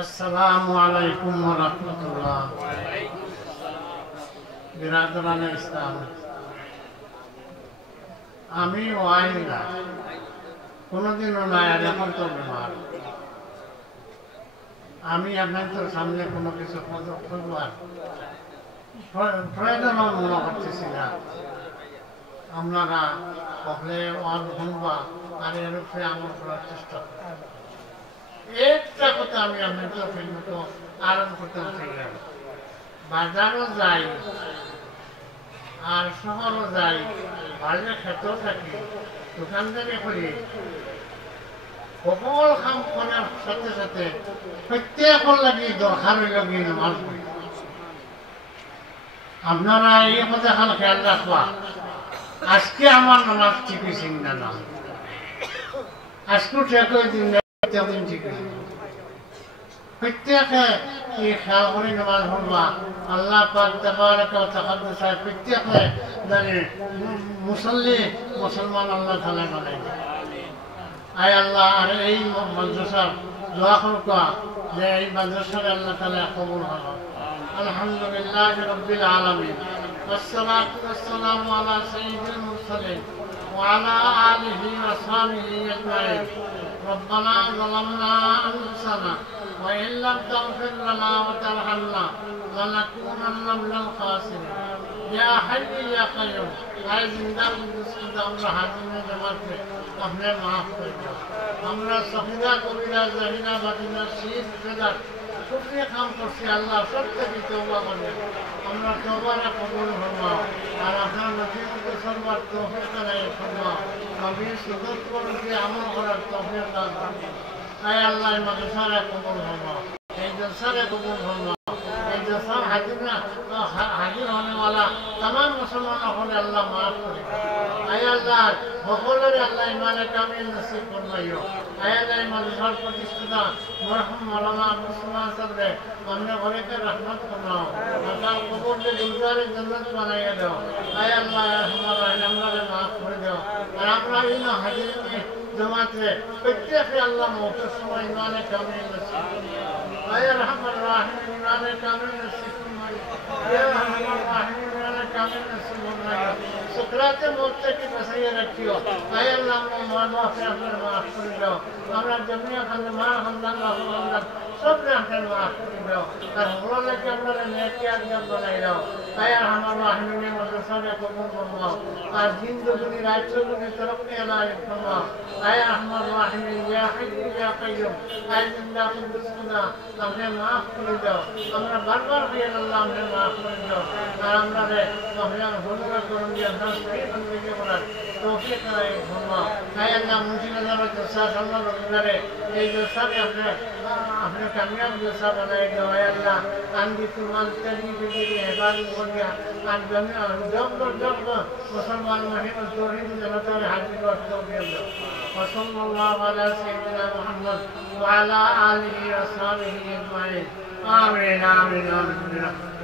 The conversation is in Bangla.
अस्सलामु अलैकुम व रहमतुल्लाह। बिरादरान इस्लाम, আমি ওয়াইন না, কোনোদিনও না এরকম তো বেমার। আমি আপনাদের সামনে কোনো কিছু করবার প্রয়োজন মনে করতেছি না। আপনারা কখলে ওয়াজ শুনবা আর এর উপরে আমল করার চেষ্টা করবেন। একটা কথা আমি আপনাদের মতো আরম্ভ করতে চাইলাম। বাজারও যাই আর শহরও যাই, বাড়ির ক্ষেত্রেও থাকি, দোকানদারি করি, সকল কাম করার সাথে সাথে প্রত্যেকের লাগি দরকার হইল কি নামাজ পড়ি। আপনারা এই কথা খান খেয়াল রাখবা, আজকে আমার নামাজ ঠিক হয়েছে না না, আজকে ঠিক দিন ঠিক হয়েছে। প্রত্যেকে এই খেয়াল করে নামাজ পড়বা। আল্লাহ পাক তাবারাক ওয়া তাআলা প্রত্যেকে জানে মুসল্লি মুসলমান আল্লাহ তাআলা বানাই। আয় আল্লাহ, আর এই মাদ্রাসার দোয়া করবা যে এই মাদ্রাসার আল্লাহ তাআলা কবুল হলো। আলহামদুলিল্লাহ রাব্বিল আলামিন, والصلاة والسلام على سيد المرسلين وعلى آله وصحبه أجمعين. ربنا ظلمنا أنفسنا وإن لم تغفر لنا وترحمنا لنكونن من الخاسرين. يا حي يا قيوم, আয় জিন্দা মুস্তাদ আমরা হাজিরে জামাতে আপনি মাফ করে দাও। আমরা সহিদা কবিরা জাহিনা বাতিনা শীত বেদার সবই কাম করছি, আল্লাহ সব থেকে তওবা করে আমরা তওবাটা কবুল ফরমাও। আর আপনার নবীকে সর্বার তৌফিক দান ফরমাও। নবী সুন্নাত করতে আমল করার তৌফিক দান ফরমাও। আয় আল্লাহ মাদ্রাসারে কবুল ফরমাও, এই জলসারে কবুল ফরমাও। এই জলসার হাজির होने वाला तमाम मुसलमानों को अल्लाह माफ करे। आय अल्लाह সকলের আল্লাহ ইমানে কামিল নসিব ফরমাইও। আয় আল্লাহ মাদ্রাসার প্রতিষ্ঠাতা মরহুম মাওলানা মুসলমান সাহেবরে हमने ঘরে কে রহমত ফরমাও, তার কবরকে গুলজারে জান্নাত বানাইয়া দাও। আয় আল্লাহ আমরা নামরে মাফ করে দাও। আর আমরা এই না হাজিরে জামাতে প্রত্যেককে আল্লাহ মওতের সময় ইমানে কামিল নসিব ফরমাইও। আয় রহমান রাহিম ইমানে কামিল নসিব ফরমাইও। ইয়া রহমান রাহিম ইমানে কামিল নসিব ফরমাইও। সুকরাতে মওত থেকে বাঁচিয়ে রাখিও। আয় আল্লাহ আমরা মাফ করে দাও। আমরা জমিয়া খানদান সবরে আপনার মাফ করে দাও। আর হলোকে আপনারা নেকি আজগার বানাই দাও। আয় রহমান রাহিম মাদ্রাসারে কবুল ফরমাও। আর জিন্দগি রাজ্যগুলি তরক্কি আলাইহি ফরমাও। আয় রহমান রাহিম ইয়া হাইয়্যু ইয়া কাইয়্যুম, আয় জিন্দা কুদ্দুস খুদা আপনি মাফ করে দাও। আমরা বারবার বলি আল্লাহ আপনি মাফ করে দাও। আর আমরা মহিলা ভূমিকা করুন যে আপনার সহি বন্দী করার তৌফিক আলাইহি ফরমাও। আয় আল্লাহ মুজিবুল্লাহ জলসা সামনে রবিবারে এই জলসাকে আপনি কামিয়াব জলসা বানাই দাও। আয় আল্লাহ আন্দি তুমান তেজি বিজি হেফাজত করিয়া আর জমিয়া জব মুসলমান মহিলা তৌহিদ জনতার হাজির করতে দাও। وصلى الله على سيدنا محمد وعلى آله وصحبه أجمعين. آمين آمين آمين.